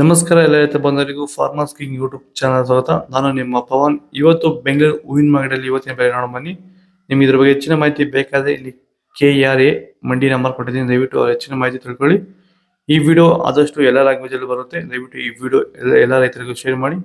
ನಮಸ್ಕಾರ ಎಲ್ಲ ರೈತ ಬಂಧುಗಳಿಗೂ ಫಾರ್ಮರ್ಸ್ ಕಿಂಗ್ ಯೂಟ್ಯೂಬ್ ಚಾನಲ್ ಸ್ವಾಗತ. ನಾನು ನಿಮ್ಮ ಪವನ್. ಇವತ್ತು ಬೆಂಗಳೂರು ಹೂವಿನ ಮಾರ್ಕೆಟಲ್ಲಿ ಇವತ್ತಿನ ಬೆಲೆ ನೋಡೋಣ ಬನ್ನಿ. ನಿಮ್ಗೆ ಇದ್ರ ಬಗ್ಗೆ ಹೆಚ್ಚಿನ ಮಾಹಿತಿ ಬೇಕಾದ್ರೆ ಇಲ್ಲಿ KRA ಮಂಡಿ ನಂಬರ್ ಕೊಟ್ಟಿದ್ದೀನಿ, ದಯವಿಟ್ಟು ಹೆಚ್ಚಿನ ಮಾಹಿತಿ ತಿಳ್ಕೊಳ್ಳಿ. ಈ ವಿಡಿಯೋ ಆದಷ್ಟು ಎಲ್ಲ ಲ್ಯಾಂಗ್ವೇಜ್ ಅಲ್ಲಿ ಬರುತ್ತೆ, ದಯವಿಟ್ಟು ಈ ವಿಡಿಯೋ ಎಲ್ಲ ರೈತರಿಗೂ ಶೇರ್ ಮಾಡಿ.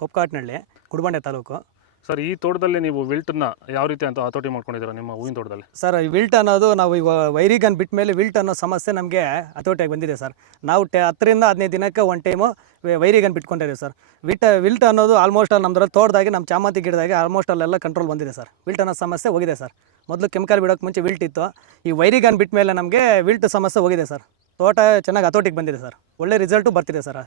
ಕೊಪ್ಪಕಾಟ್ನಳ್ಳಿ, ಕುಡಬಂಡೆ ತಾಲೂಕು. ಸರ್, ಈ ತೋಟದಲ್ಲಿ ನೀವು ವಿಲ್ಟನ್ನ ಯಾವ ರೀತಿ ಅಂತ ಹತೋಟಿ ಮಾಡ್ಕೊಂಡಿದ್ದೀರಾ ನಿಮ್ಮ ಹೂವಿನ ತೋಟದಲ್ಲಿ? ಸರ್, ಈ ವಿಲ್ಟ್ ಅನ್ನೋದು ನಾವು ಈಗ ವೈರಿಗನ್ ಬಿಟ್ಟ ಮೇಲೆ ವಿಲ್ಟ್ ಅನ್ನೋ ಸಮಸ್ಯೆ ನಮಗೆ ಹತೋಟಿಯಾಗಿ ಬಂದಿದೆ ಸರ್. ನಾವು 10 ದಿನಕ್ಕೆ ಒಂದು ಟೈಮು ವೈರಿಗನ್ ಬಿಟ್ಕೊಂಡಿದ್ದೀವಿ ಸರ್. ವಿಲ್ಟ್ ಅನ್ನೋದು ಆಲ್ಮೋಸ್ಟ್ ನಮ್ಮದ್ರಲ್ಲಿ ತೋಟದಾಗಿ ನಮ್ಮ ಚಾಮಂತಿ ಗಿಡದಾಗಿ ಆಲ್ಮೋಸ್ಟ್ ಅಲ್ಲೆಲ್ಲ ಕಂಟ್ರೋಲ್ ಬಂದಿದೆ ಸರ್. ವಿಲ್ಟ್ ಅನ್ನೋ ಸಮಸ್ಯೆ ಹೋಗಿದೆ ಸರ್. ಮೊದಲು ಕೆಮಿಕಲ್ ಬಿಡೋಕ್ಕೆ ಮುಂಚೆ ವಿಲ್ಟ್ ಇತ್ತು. ಈ ವೈರಿಗನ್ ಬಿಟ್ಟ ಮೇಲೆ ನಮಗೆ ವಿಲ್ಟ್ ಸಮಸ್ಯೆ ಹೋಗಿದೆ ಸರ್. ತೋಟ ಚೆನ್ನಾಗಿ ಹತೋಟಿಗೆ ಬಂದಿದೆ ಸರ್. ಒಳ್ಳೆ ರಿಸಲ್ಟು ಬರ್ತಿದೆ ಸರ್.